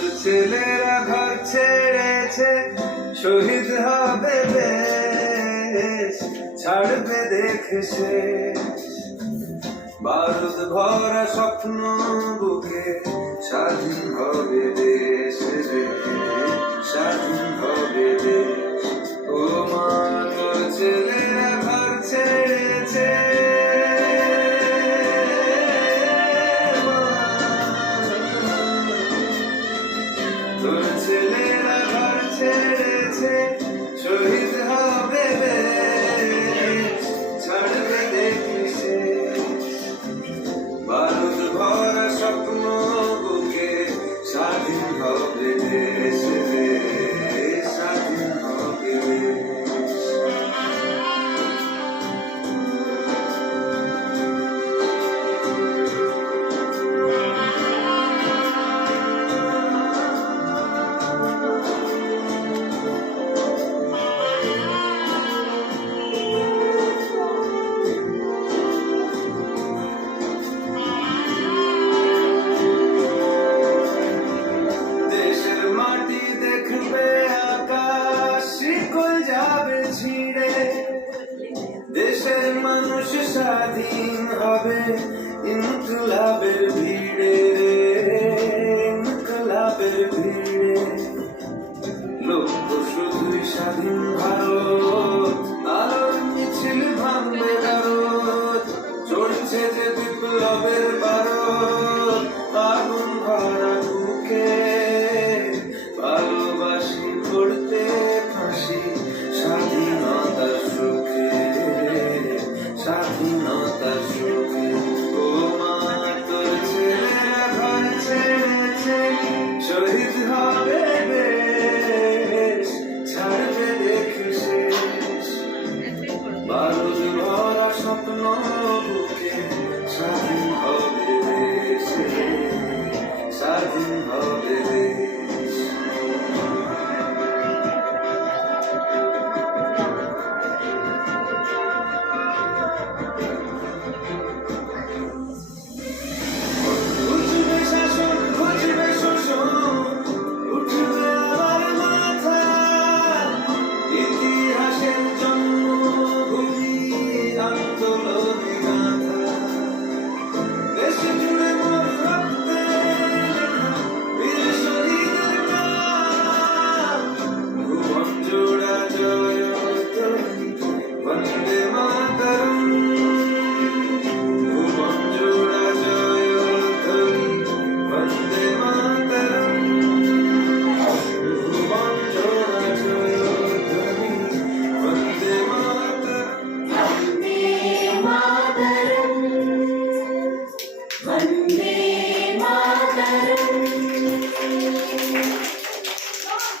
তোর ছেলেরা ঘর ছেড়েছে, শহীদ হবে দেশ, ছাড়বে দেখে শেষ। বারুদ ভরা স্বপ্ন বুকে, স্বাধীন হবে দেশ রে, স্বাধীন হবে দেশ। ও মা তোর ছেলেরা ঘর ছেড়েছে, তোর ছেলেরা ঘর ছেড়েছে, শহীদ হবে দেশ, ছাড়বে দেখে শেষ। বারুদ ভরা স্বপ্ন বুকে, স্বাধীন হবে দেশ রে, স্বাধীন হবে দেশ। মাটি দেখবে আকাশ, শিকল যাবে ছিঁড়ে, দেশের মানুষ স্বাধীন হবে।